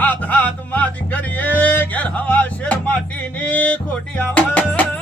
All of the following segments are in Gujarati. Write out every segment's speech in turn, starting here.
હાથ હાથમાં જ કરીએ. ઘેર હવા શેર માટીની ખોટી આવે.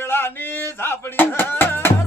મારો નો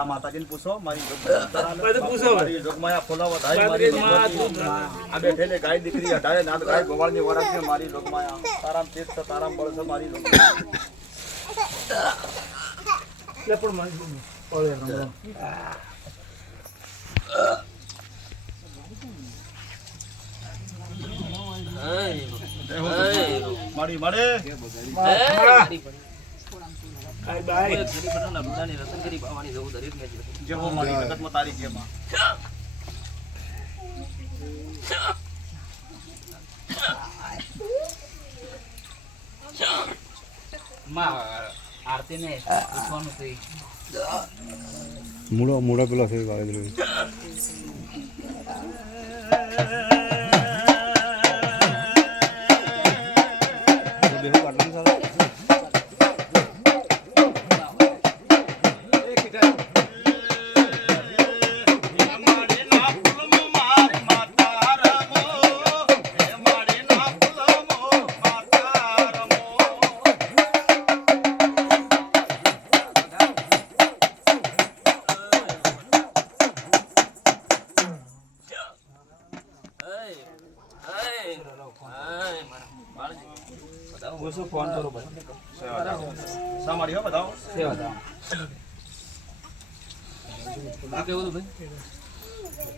દા માતાજીને પૂછો મારી પૂછો. મારી જોગમાયા ફોલાવો બાદરી મારી. આ બેઠેલી ગાય દીકરી હટાવે નાદ ગાય ગોવાળની વરસ છે મારી જોગમાયા તારામ તીર્થ તારામ બળ છે મારી જોગમાયા લે પણ મારી ઓળે. મારી બાય બાય જેવો મારી જગતમાં તારી જેમાં. મૂળો મૂળો પેલો છે.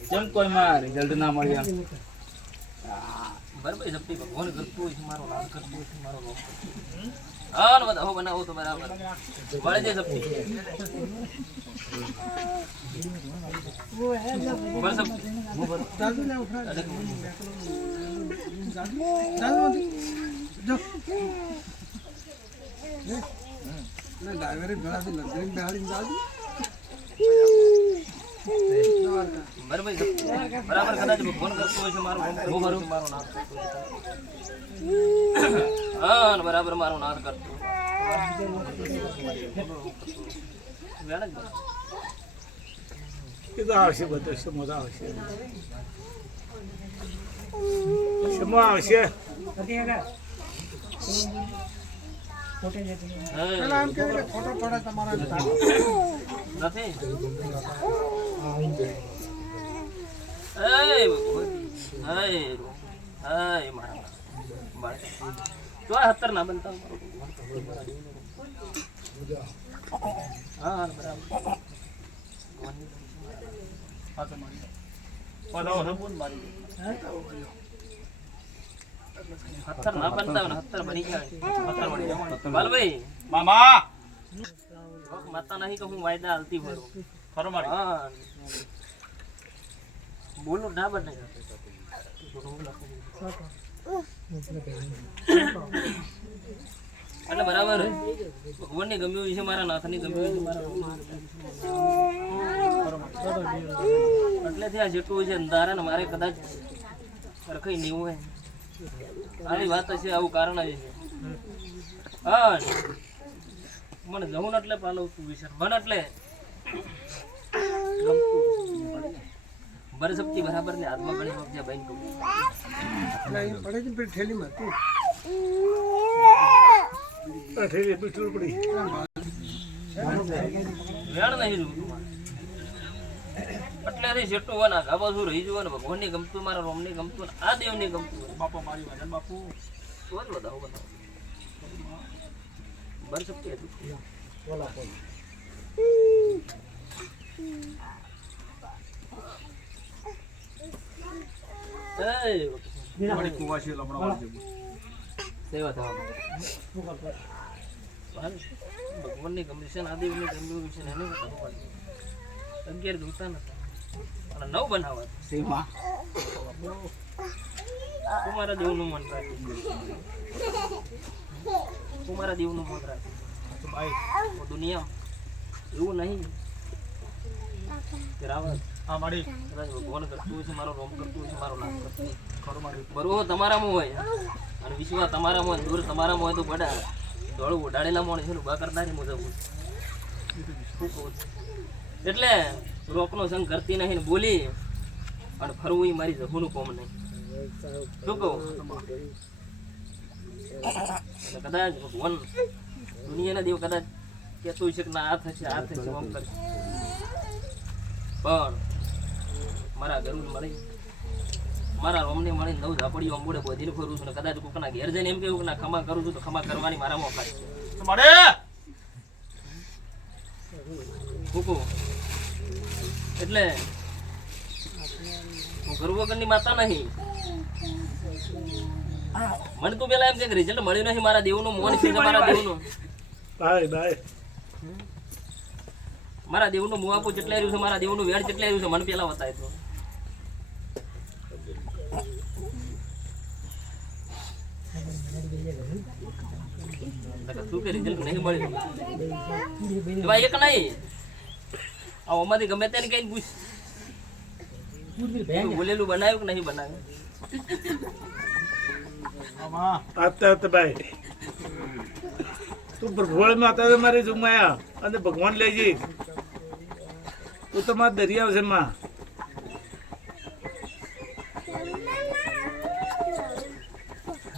કેમ કોઈ માં રિઝલ્ટ ના મળ્યા બરાબર જપતી ભગવાન કરતું હોય છે, મારો લાલ કરતું હોય છે, મારો લોક હા બધા બનાવો તો બરાબર. જપતી બસ હું બસ બરાબર જપતી. બરાબર કદાચ ભગવાન કરતો હોય છે મારું હું છું મારું નાથ કરતું. હા બરાબર મારું નાથ કરતું આવશે બધો આવશે હતર ના બનતા. હા બરાબર. પાછો મારી સંપૂર્ણ મારી હતર ના બનતા હોય હતર બની મળી જાય બાલભાઈ માતા નહીં તો હું વાયદા હાલતી બને એટલે બરાબર ભગવાનને ગમ્યું છે મારા નાથને ગમ્યું છે મારા એટલે આ જેટલું છે અંધારા ને મારે કદાચ સરખાઈ નહીં હોય આવી વાત છે આવું કારણ છે. હા. મને જવું એટલે પાલવ તું વિશે મન એટલે બરે સપ્તી બરાબર ને હાથમાં ગણી વખતે બહેન કહું. તું. પીઠું પડી વેણ નહીં જોતું મારે. એટલેથી જેટલું હોય ને આ શું રહી જુઓ ને ભગવાનની ગમતું મારા રોમની ગમતું ને આ દેવની ગમતું બાપા મારી વજન બાપુ. જ બરે સપ્તી હતું લમણો સેવા થવા હાલ, ભગવાનની ગમી છે ને આ દેવની છે ને એને બતાવવું. અગિયાર જોતા નતા. અને નવ બનાવવા. તું મારા દેવનું મન રાખે તું દેવનું મન રાખે ઓ દુનિયા એવું નહીં કે હા આ મારી ભગવાન કરતું હોય છે મારો રોમ કરતું હોય છે મારો નામ કરતું બરોબર તમારામાં હોય. અને વિશ્વાસ તમારામાં હોય દૂર તમારામાં હોય તો બડા. દોડું ઉડાડેલા માણસ છે ને ઊભા કરતા નહીં મુજબ શું કહું છું? એટલે રોકનો સંગ કરતી નહીં ને બોલી. અને ફરવું એ મારી જહુનું કોમ નહીં. શું કહું? કદાચ ભગવાન દુનિયાના દેવ કદાચ કેતું છે કે ના, આ થશે આ થશે ઓમ કરશે પણ મારા ગરુડ મળી મારા રોમને મળી નવ ઝાપડીઓ અંબોડે બધીને ફરું છું ને કદાચ કોકના ઘેર જઈને એમ કેવું કે ના ખમા કરું છું તો ખમા કરવાની મારા મોકા છે. મળે કુકુ એટલે હું ગરુ વગરની માતા નહીં. મને તું પેલા એમ કે રિઝલ્ટ મળ્યું નહીં મારા દેવનું મોન છે મારા દેવનું. Bye bye. મારા દેવનું મું આપું જેટલા રહ્યું છે મારા દેવનું વેડ જેટલા રહ્યું છે મને પેલા બતાય તો. શું કે રિઝલ્ટ નહીં મળ્યું? એક નહીં. આ ઓમાંથી ગમે તેને કઈ પૂછ. તું બોલેલું બનાવ્યું કે નહીં બનાવ્યું? તું ભગવાન માતા તો મારી જુમાયા અને ભગવાન લઈ જઈ તું તો મારા દરિયા છે માં.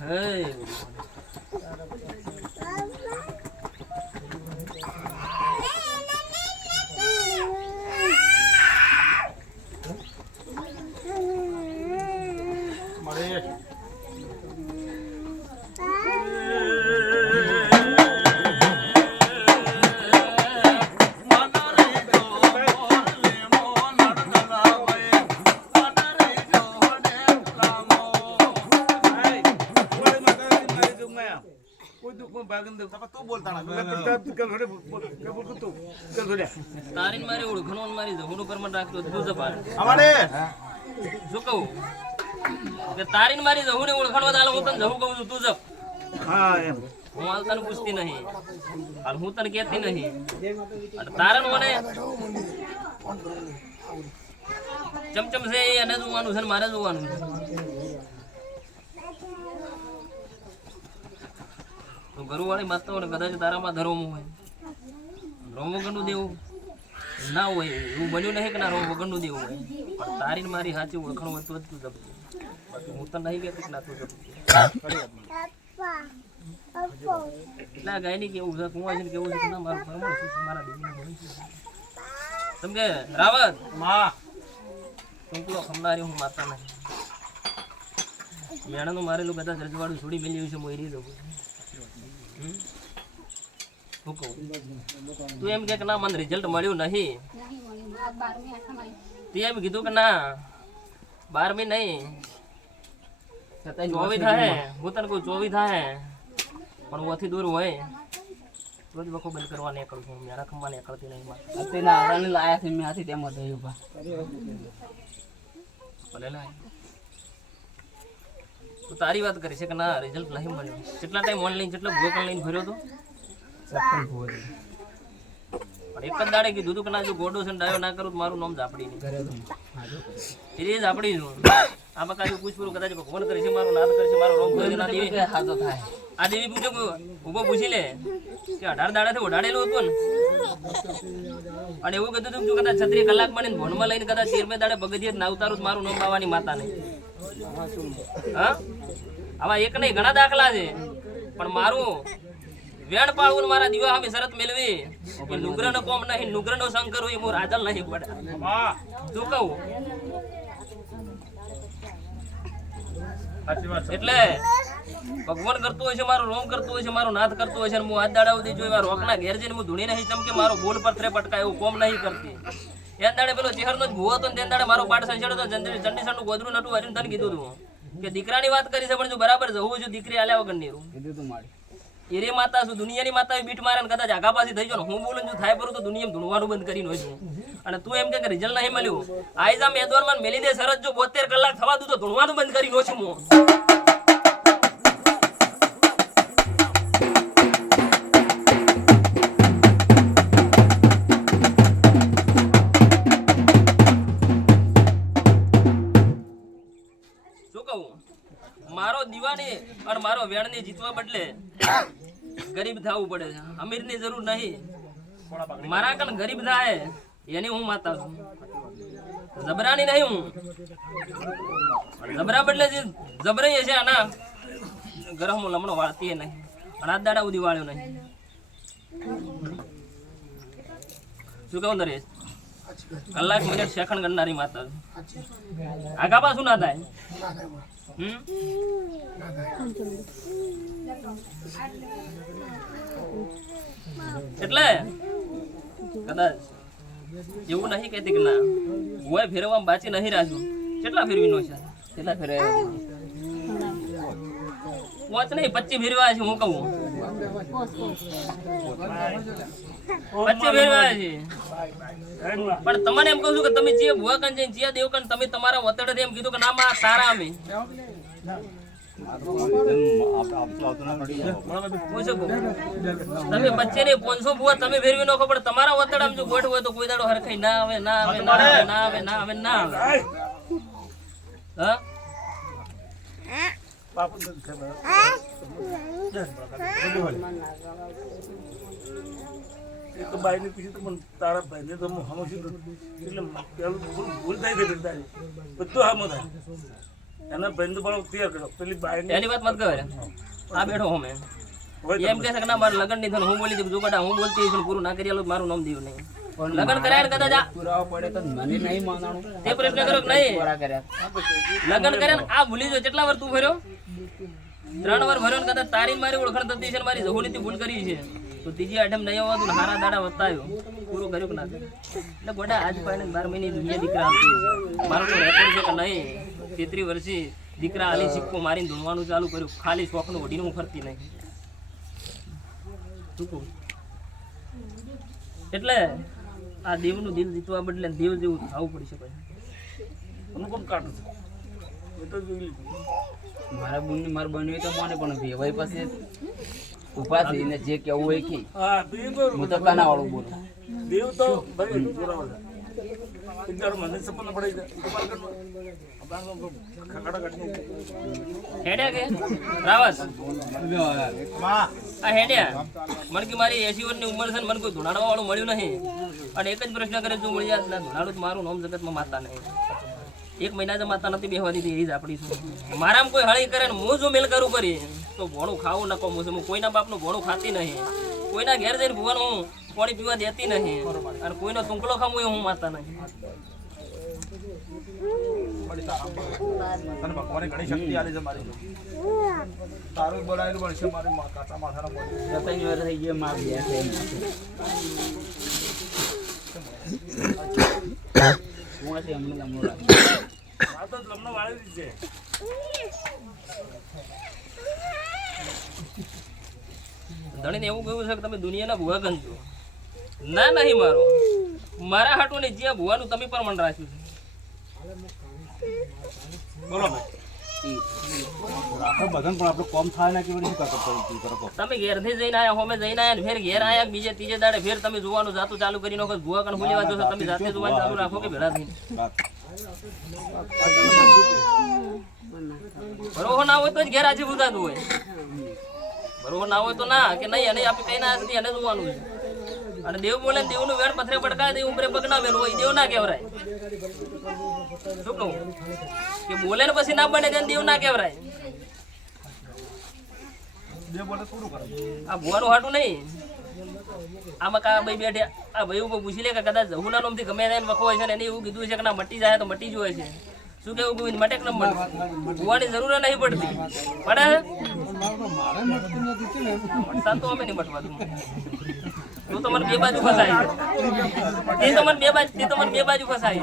હે તું બોલતા તારીને મારી ઓળખણો ને મારી જહુનું પર મને રાખ્યું હતું જપાન અમારે શું કહું? કે તારીને મારી જહુને ઓળખાણ વધારે હું તને જહુ કહું છું તું જપ હા એમ. હું હાલ તને પૂછતી નહીં. હાલ હું તને કહેતી નહીં. અને તારણ મને ચમચમ છે એ એને જોવાનું છે ને મારે જોવાનું છે. તો ગરુવાળી માતા હોય કદાચ તારામાં ધર્મ હોય. રોમ વગરનું દેવું ના હોય એવું બન્યું નહીં કે ના રોમ વગરનું દેવું હોય. પણ તારી મારી સાચી ઓળખણ હોય તો જ તું જપજે. બાકી હું તો નહીં કહેતી કે ના તું જપજે. ના ગાય ગાયની કેવું છે કુંવા છે કેવું છે કે ના મારું પરમાણ શું મારા છે? સમજે? રાવત? માં. ટૂંકલો ખમનારી હું માતા નહીં મેણાનું મારેલું કદાચ રજવાડું છોડી મેલ્યું છે મોયરી દઉં તું એમ કે ના મને રિઝલ્ટ મળ્યું નહીં. તે એમ કીધું કે ના બારમી નહીં. ચોવી થાય. હું તને કહું ચોવી થાય. પણ ઓથી દૂર હોય. રોજ વખો બંધ કરવા નીકળું છું. મેળા ખમવા નીકળતી નહીં મારે. અત્યારે આરાને લાયા છે મેં હાથી તેમાં થયું ભલે લાય. તું તારી વાત કરી છે કે ના રિઝલ્ટ નહીં મળ્યું. કેટલા ટાઈમ ઓનલાઈન કેટલો ભૂવો લઈને ભર્યો હતો. પણ એક જ દાડે કીધું હતું કે ના જો ગોડો છે ડાયો ના કરું તો મારું નામ ઝાપડી નહીં. એ ઝાપડી છું. આમાં કાંઈ પૂછપુરું કદાચ ભગવાન કરે છે મારું નાદ કરે છે મારો રોમ કરે ના દેવી હાથો થાય. આ દેવી પૂછે ઊભો પૂછી લે. કે અઢાર દાડાથી ઓઢાડેલું હતું ને. અને એવું કીધું હતું કદાચ છત્રી કલાક બને ભોનમાં લઈને કદાચ તેરમે દાડે પગથિયે ના ઉતારું મારું નામ બાવાની માતા નહીં હા? આવા એક નહીં ઘણા દાખલા છે. પણ મારું વેણ પાળવું ને મારા દીવા સામે શરત મેળવી. કે નુગ્રહનો કોમ નહીં સંગ શંકર હોય હું રાજલ નહીં બડા શું કહું. એટલે ભગવાન કરતો હોય છે મારો રોમ કરતો હોય છે મારો નાથ કરતો હોય છે હું હાથ દાડા સુધી જો મારો રોકના ઘેર જઈને હું ધૂણી નહીં ચમકે મારો બોલ પર થરે પટકાય એવું કોમ નહીં કરતી. એન દાડે પેલો ચેહરનો જ ભૂવો હતો ને તેન દાડે મારો પાઠ સંચેડો હતો ચંડીસરનું ગોદરું નતું હરીને તને કીધું હતું કે દીકરાની વાત કરી છે પણ જો બરાબર જવું જો દીકરી આલ્યા વગર નહીં રહું. કીધું તું મારી. એરે માતા શું દુનિયાની માતા બીટ મારે ને કદાચ આગા પાછી થઈ જો ને હું બોલું છું થાય પરું તો દુનિયામાં ધૂણવાનું બંધ કરીને હોય છું અને તું એમ કે રિઝલ્ટ નહીં મળ્યું. આઈઝા મેદવારમાં મેલી દે સરજ જો બોતેર કલાક થવા દઉં તો ધૂણવાનું બંધ કરી નો છું હું? મારો વેણને જીતવા બદલે ગરીબ થવું પડે છે. અમીરની જરૂર નહીં. મારા કણ ગરીબ થાય, એની હું માતા છું. જબરાની નહીં હું. જબરા બદલે જે જબરાઈ છે આના ગરમ લમણો વાળતી નહીં. રાત દાડા ઉધી વાળ્યો નહીં. શું કહું નરેશ કલાક મિનિટ સેકન્ડ ગણનારી માતા. આગા પાછું ના થાય? હમ? એટલે કદાચ એવું નહીં કહેતી કે ના હોય ફેરવામાં બાચી નહીં રાજુ કેટલા ફેરવીનો છે? કેટલા ફેરવ્યા પાંચ નહીં, પચીસ ફેરવા છે, હું કહું. પણ તમને એમ કહું છું કે તમે જે ભુવા કાન જઈને જ્યાં દેવ કાન તમે તમારા વતડે એમ કીધું કે ના માં સારા અમે? તમે બચ્ચે ને પાંચસો ભુવા તમે ફેરવી નાખો, પણ તમારા વતડ આમ જો ગોઠ હોય તો કોઈ દાડો હરખાઈ ના આવે ના આવે ના આવે ના આવે ના આવે ના આવે હા. એ તો બાઈને પૂછ્યું તો મને તારા ભાઈને તો હું એટલે પેલું ભૂલ ભૂલ થઈ ગઈ બધું હામો થાય એના ભાઈને તો પણ ક્લિયર કર્યો પેલી બાઈને એની વાત મત કરે આ બેઠો હું એમ કે છે કે ના મારે લગન નહીં થયું હું બોલી દઉં જો બેટા હું બોલતી પૂરું ના કરી આલું તો મારું નામ દીવું નહીં. લગન કરાય ને કદાચ પુરાવો પડે તો મને નહીં માનવાનું. તે પ્રશ્ન કરો કે નહીં? લગન કર્યા ને આ ભૂલી જો કેટલા વાર તું ભર્યો ત્રણ વાર ભર્યો ને કદાચ તારી મારી ઓળખાણ થતી છે મારી જહોનીથી ભૂલ કરી છે. તો ત્રીજી આઠમ નહીં આવવા ને હારા દાડા વતાવ્યો. પૂરો કર્યો કે ના એટલે ગોડા, આજ પાડે બાર મહિને દુનિયા દીકરા આવતી મારો તો રેકોર્ડ છે કે નહીં? તેત્રી વર્ષે દીકરા આલી સિક્કો મારીને ધૂણવાનું ચાલુ કર્યું. ખાલી શોખનું ઓઢીને હું ફરતી નહીં? એટલે આ દેવનું દિલ જીતવા બદલે દેવ જેવું થવું પડી શકે અનુપમ કાઢું એ તો જોઈ લીધું. મારા બુનની માર બન્યું તો મને પણ વેવાઈ પાસે ઊભા થઈને જે કેવું હોય કે હા તો કાના વાળું બોલું. દેવ તો ભાઈ મને સપના પડી મારે એસી વર્ષની ઉંમર છે મને કોઈ ધુણાડવા વાળું મળ્યું નહીં. અને એક જ પ્રશ્ન કરે જો મળી જાય તો મારું નામ જગતમાં માતા નહીં. એક મહિના જ માતા નથી બેહવા દીધી એ જ આપણી છું. મારામાં કોઈ હળી કરે ને હું જો મેલ કરું કરી તો ભોણું ખાવું ન હું છું હું કોઈના બાપનું ભોણું ખાતી નહીં. કોઈના ઘેર જઈને ભુવન હું પાણી પીવા દેતી નહીં. અને કોઈનો તુંકલો ખાવું એ હું માતા નહીં. તને ભગવાને ઘણી શક્તિ આલી છે મારી તારું બોલાયેલું પણ છે મારી કાચા માથાના થઈ ગયા માર છે. હું હશે લાગે. તો વાળી છે. ધણીને એવું કહ્યું છે કે તમે દુનિયાના ભૂવા ગણજો ના નહીં મારો. મારા હાટુને જ્યાં ભૂવાનું તમે પણ મન રાખ્યું છે. બોલો ભાઈ પણ આપણે કોમ થાય ને કેવી રીતે કરો તમે ઘેરથી જઈને આયા હોમે જઈને આયા ફેર ઘેર આયા બીજે ત્રીજે દાડે ફેર તમે જોવાનું જાતું ચાલુ કરી નાખો ભૂવા કણ લેવા જો તમે જાતે જોવાનું ચાલુ રાખો કે ભેળા થઈને? બરોબર ના હોય તો જ ઘેર આજે ઉદાતું હોય. બરોબર ના હોય તો ના કે નહીં એને આપણે કઈ ના એને જોવાનું છે. અને દેવ બોલે દેવ દેવનું વેણ પથરે પડકાય દેવ ઉપરે પગ ના વેલું હોય દેવ ના કહેવરાય. શું કહું? કે બોલે ને પછી ના બને તેને દેવ ના કહેવરાય. આ ભુવાનું હાટું નહીં. આમાં કા ભાઈ બેઠે આ ભાઈ ઉપર પૂછી લે કે કદાચ જહુના નામથી ગમે તેને વખો હોય છે ને એને એવું કીધું છે કે ના મટી જાય તો મટી જ હોય છે. શું કેવું કોઈ મટે કે ન મટે? ભુવાની જરૂર નહીં પડતી. પડે? મટતા તો અમે નહીં મટવા દઉં તું તો મને બે બાજુ ફસાય છે. તે તો મને બે બાજુ તે તો મને બે બાજુ ફસાઈ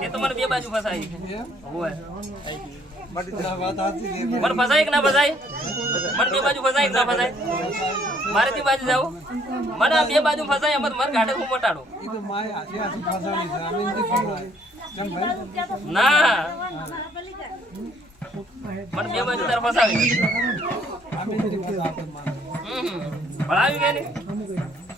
તે તો મને બે બાજુ ફસાય છે. હોય મને ફસાય ના ફસાય? મને બે બાજુ ફસાય કે ના ફસાય? મારે તે બાજુ જાવ મને બે બાજુ ફસાય એમ મારે ગાડે હું મટાડો. ના. મને બે બાજુ તાર ફસાવી. ભણાવી કે નહીં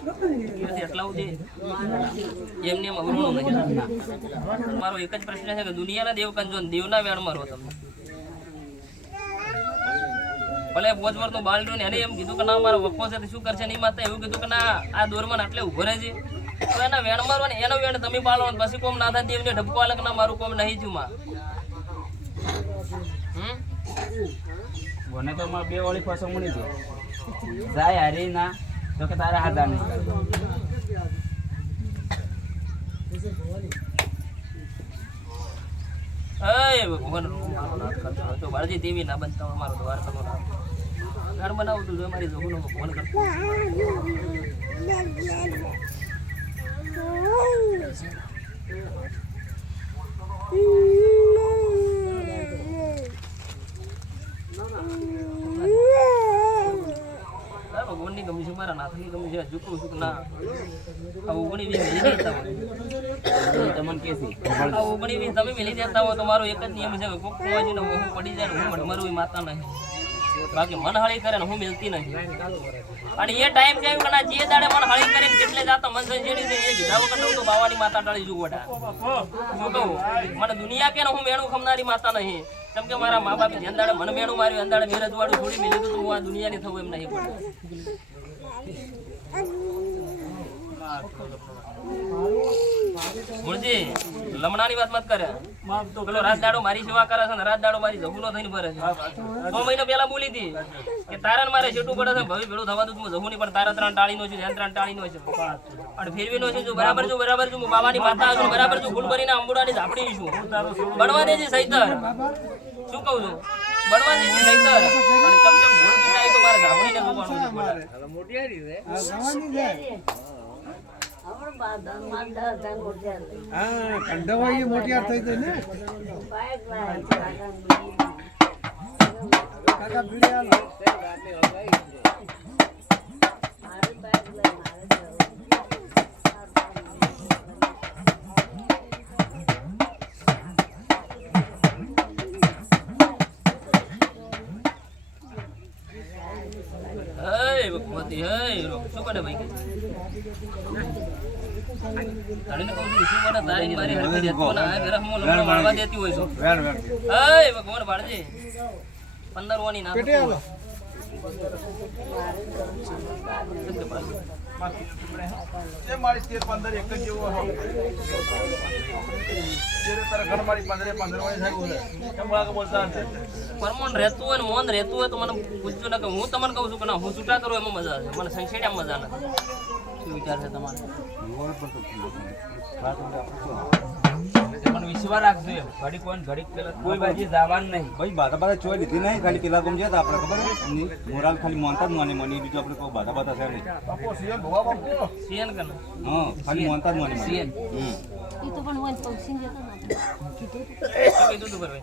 એટલા સુધી એમને એમ અવરોણું નહીં મારો એક જ પ્રશ્ન છે કે દુનિયાના દેવ કંજો દેવના વેણમાં રહો તમે. ભલે પોચ વર્ષનું બાળ્યું ને એને એમ કીધું કે ના, મારો છે શું કરશે? નહીં માતા એવું કીધું કે આ દોરમાં આટલે ઊભો રહે છે તો એના વેણ મારો ને, એનો વેણ તમે પાળો ને પછી કોમ ના થાય દેવને ઢબકો કે ના, મારું કોમ નહીં થયું માં મને બે વાળી જાય હરી ના. તો કે તારા હાથ નહીં અય ભગવાન મારો નાથ કરતો તો વાળજી દેવી ના બનતા મારો દ્વાર નાથ ઘર બનાવતું જોઈએ મારી જોગુનો ભગવાન કરતો ભગવાનની ગમી છે, મારા નાથની ગમી છે ઝૂકું છું ના. આ ઓગણી વીસ મિલી દેતા હોય તમને કે છે. આ ઓગણી વીસ તમે મિલી દેતા હોય તમારો એક જ નિયમ છે કોક કોક કુવાજીને હું પડી જાય હું મઢમરું એ માતા નહીં. બાકી મન હળી કરે ને હું મિલતી નહીં. અને એ ટાઈમ કેમ કે જે દાડે મન હળી કરીને કેટલે જાતો મન સંજેડી છે એ કીધા વગર તો બાવાની માતા ટાળી જુ ગોડા હું કહું, મને દુનિયા કે ને હું મેણું ખમનારી માતા નહીં. કેમ કે મારા મા બાપ જેન દાડે મને મેણું માર્યું, એન દાડે મેરજ વાળું છોડી મેલી તો, હું આ દુનિયાની થવું એમ નહીં પડે મુળજી લમણાની વાત મત કરે. પેલો રાત દાડો મારી સેવા કરે છે રાત દાડો મારી જહુનો થઈને ભરે છે. છ મહિના પહેલા બોલી હતી કે તારા મારે છેટું પડે છે ભાઈ ભેળું થવા દઉં છું જહુ નહીં પણ તારા ત્રણ ટાળીનો છે ધ્યાન ત્રણ ટાળીનો છે. અને ફેરવીનો છે, જો બરાબર છું બરાબર છું, હું બાવાની માતા છું, બરાબર છું ફૂલ ભરીને અંબુડાની ઝાપડી છું. બનવા દેજે સહિતર શું કહું છું? બનવા દેજે સૈતર અને ચમચમ ભૂલ પીટાય તો મારે ઝાપડીને જોવાનું છે. કંડવાઈ મોટી થઈ ગઈ ને? કાકા બીડી આલો હે ભગવતી હે શું કરે ભાઈ તારીને કહું છું શું કરે તારી મારી હરખી રહેતો ના આ ઘરે હું લમણો મારવા દેતી હોય છું. વેણ વેણ હે ભગવાન બાળજી પંદર વાની ના પેટી આલો એ મારી તેર પંદર એક જ જેવો તારા ઘર મારી પંદરે પંદર વાળી થાય બોલે. કેમ બોલા બોલતા પરમોન રહેતું હોય ને મોન રહેતું હોય તો મને પૂછજો ના કે હું તમને કહું છું કે ના હું છૂટા કરું એમાં મજા આવે. મને સંખેડ્યા મજા નથી. શું વિચાર છે તમારે? મને વિશ્વાસ રાખજો એમ. ઘડી કોઈ ઘડી પેલા કોઈ બાજુ જવાનું નહીં. ભાઈ બાધા બાધા ચોઈ લીધી નહીં. ખાલી પેલા ગમ જતા આપણે ખબર? મોરાલ ખાલી માનતા જ માની મોની. બીજું આપણે કોઈ બાધા બાધા છે નહીં. સીએન કન? હા ખાલી માનતા જ મોની સીએન. એ તો પણ હોય પક્ષી જતો કીધું તું કરવે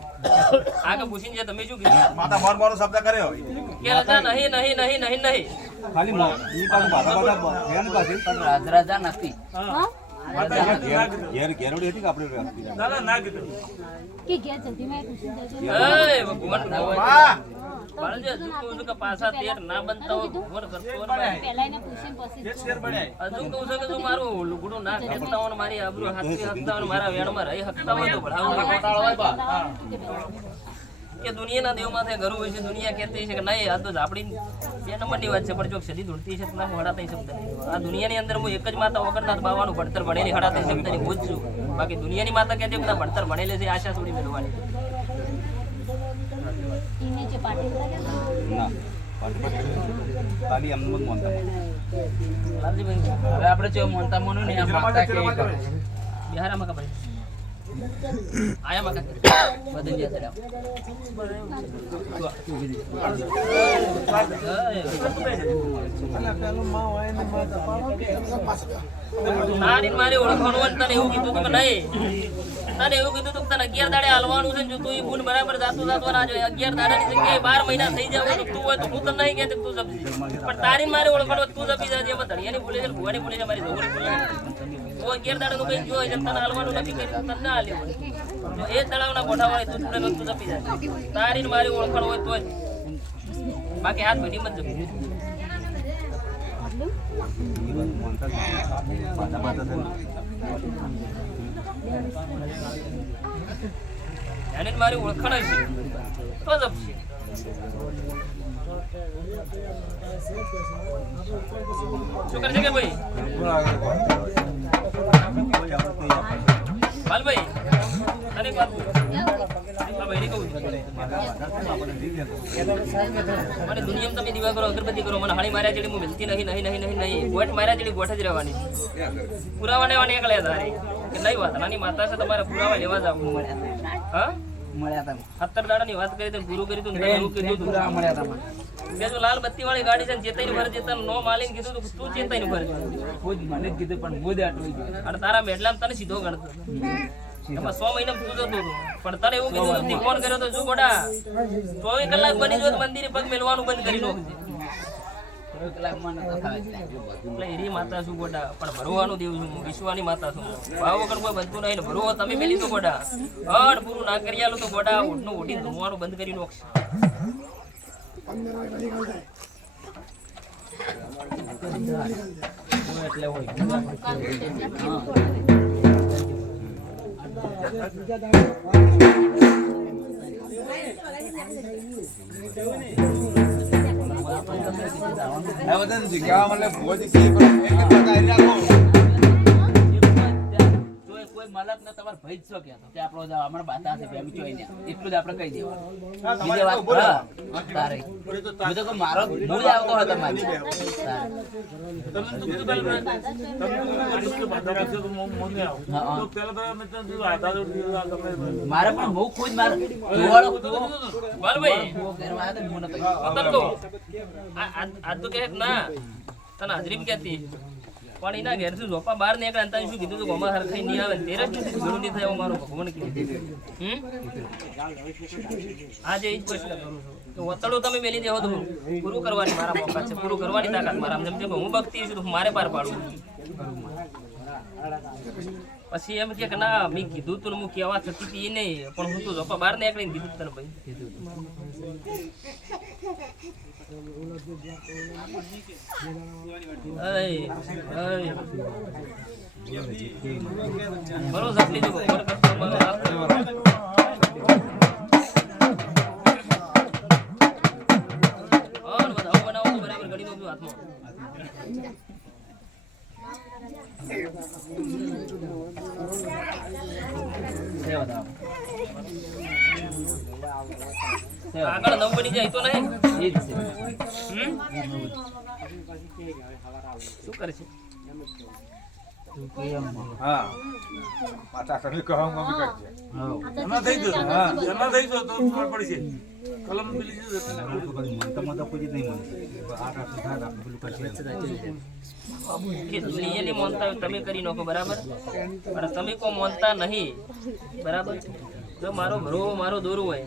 આગળ પૂછીને તમે શું કીધું? માતા મોર મોરો શબ્દ કર્યો. કે નહીં નહીં નહીં નહીં નહીં. ખાલી ઈ પાછું બાધા બાધા છે ને પાછી પણ રાજરાજા નથી હા ઘેર ઘેર હતી કે આપણે રાખતી ના ના ના કે ઘેર જલ્દી માં પૂછી ભગવાન બાળજી કે તેર ના બનતા હોય ભગવાન કરતો હોય પહેલા એને પૂછીને પછી જ હજુ કહું છું કે તું મારું લુગડું ના હોય મારી આબરૂ હાથથી હકતા હોય મારા વેણમાં રહી હકતા હોય તો ભણાવું કે દુનિયાના દેવ માથે ગરુ હોય છે દુનિયા કહેતી છે કે નહીં આ તો આપણી બે નંબરની વાત છે પણ જો સદી ધૂળતી છે તો હું હડાતા શબ્દ આ દુનિયાની અંદર હું એક જ માતા વગરના બાવાનું ભણતર ભણેલી હડાતા શબ્દની હું જ છું. બાકી દુનિયાની માતા કહેતી છે બધા ભણતર ભણેલી છે આશા થોડી મેળવાની એને જે પાટી કરે ના પાછી પાછી ખાલી એમ જ મોનતા લાલજીભાઈ હવે આપણે જો મોનતા મોનું ને આ માતા કે એ કરો. બિહારામાં ખબર આયામાં makan. રામ. તારી મારી ઓળખાણું તને એવું કીધું તું કે નહીં તને એવું કીધું તું તને અગિયાર દાડે હાલવાનું છે જો તું એ બરાબર જાતું જાતું ના અગિયાર દાડાની જગ્યાએ બાર મહિના થઈ હોય તો તું હોય તો હું નહીં કહેતી તું જપજી પણ તારી મારી ઓળખાણ તો જપી જાય એમાં ભૂલે છે ભુવાની ભૂલે છે, મારી ધોળી અગિયાર દાડાનું કઈ જોઈ છે તને હાલવાનું નથી કરી તને ના હાલ્યું તો એ તળાવના ગોઠા હોય તું તું જપી જાય. તારી ને મારી ઓળખાણ હોય તો જ બાકી હાથ ભીડી મત જપી. બાધા બાધા છે ને અને મારી ઓળખાણ છે. તો જ શું કરશે કે ભાઈ? હાલ ભાઈ અરે બાપુ મને દુનિયામાં તમે દીવા કરો, અગરબત્તી કરો, મને હાણી માર્યા જેડી હું નહીં નહીં નહીં નહીં નહીં. ગોઠ માર્યા જેડી ગોઠ જ રહેવાની. પુરાવા લેવા નીકળ્યા તારે. કે નહીં વાત, નાની માતા છે, તમારે પુરાવા લેવા ગાડી છે ચેતાઈ ભર જતા નો માલીને કીધું તું તું ચેતઈ કીધું જ આટલું અને તારા મેડલામ તને સીધો ગણતો. સો મહિના તું હતો પણ તને એવું કીધું ફોન કર્યો તો શું ગોડા? ચોવીસ કલાક બની જો મંદિરે પગ મેલવાનું બંધ કરી નાખજે. એરી માતા છું ગોડા. પણ ભરવાનું દેવ છું વિશ્વાની માતા છું ભાવ વગર બનતું નહીં ભરવો તમે મેલી તો ગોડા. અડ પૂરું ના તો ગોડા ઓઢનું ઓઢી ધોવાનું બંધ કરી નાખશે. તોય કોઈ મલક ને તમારે ભઈ જ છો કે તે. આપણો જ હમણાં બાતા હશે ભેમી ચોઈ ને. એટલું જ આપણે કહી દેવાનું. બીજી વાત તારે. હું તો મારો હું જ આવતો હતો મારી. તારે. હા, હા. મારે પણ બહુ ખુદ મારે હું આ આ- આ તો કે ના. તને હાજરી કહેતી. પણ એના ઘેરથી ઝોપા બહાર નીકળ્યા તને શું કીધું તો ગોમાં હરખાઈ નહીં આવે તેરે જ ઘણું નહીં થાય મારો ભગવાન કીધું. હમ? આજે એ જ પ્રશ્ન કરું છું. તો વતડો તમે મેલી દેવો તો પૂરું કરવાની મારા મોકા છે. પૂરું કરવાની તાકાત મારા. જેમ કે હું ભક્તિ છું મારે પાર પાડવું પછી એમ કે ના, મેં કીધું તું હું કેવા થતી હતી નહીં. પણ હું તો ઝોપા બહાર નીકળીને કીધું તને ભાઈ. અય સાપલી છું હાથમાં. આગળ નવ બની જાય તો નહીં એ જ શું કરે છે હા, પાછા થઈ જશે હા એમાં થઈ જશે તો ખબર પડશે કલમ પેલી છે. હું તો કદી મનતા મનતા કોઈ જ નહીં મોનતા તમે કરી નાખો બરાબર પણ તમે કો મોનતા નહીં બરાબર જો મારો ભરો મારો દોરું હોય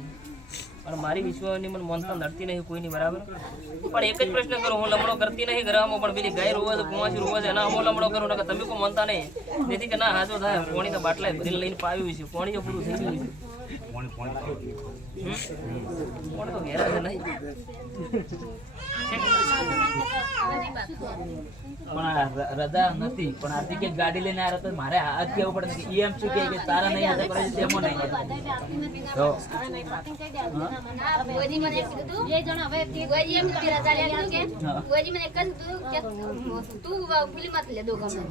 પણ મારી વિશ્વની મને મનતા નડતી નહીં, કોઈની બરાબર. પણ એક જ પ્રશ્ન કરો, હું લમણો કરતી નહીં ઘરમાં, પણ બીજી ગાય રોવે છે કુવાસી રોવે છે, એના હું લમણો કરું કે તમે કોઈ મનતા નહીં. તેથી કે ના હાજો થાય પોણી તો બાટલા ભરીને લઈને પાવ્યું છે, પોણી તો પૂરું થઈ ગયું છે. પોણી તો ઘેરા છે નહીં. પણ આ રજા નથી પણ આરતી કે ગાડી લઈને આવ્યો તો મારે હાથ કેવું પડે કે એમ શું કે તારા નહીં હાથે કરે તેમો નહીં તો બે જણ હવે ગોજી એમ કે રજા લે કે ગોજી મને કે તું પેલી મત લે દો ગમે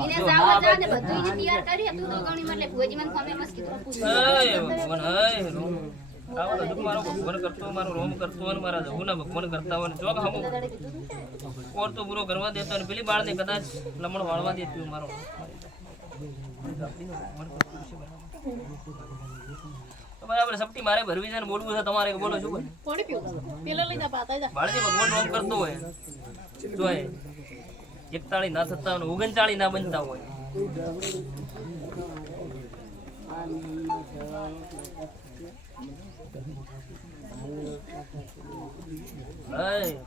એને જાવ જા ને બધું એને તૈયાર કરી તું દો ગણી મત લે ગોજી મને ખમે મત કીધું હે ભગવાન હે રોમ આવો તો દુઃખ મારો ભગવાન કરતો મારો રોમ કરતો અને મારા જહુના ભગવાન કરતા હોય ચોક હમું કોર તો પૂરો કરવા દેતો અને પેલી બાળને કદાચ લમણ વાળવા દેતું મારો. બરાબર સપટી મારે ભરવી છે ને બોલવું છે તમારે બોલો શું બાળજી ભગવાન રોમ કરતો હોય. જોય એકતાળી ના થતા હોય ઓગણચાળી ના બનતા હોય. હે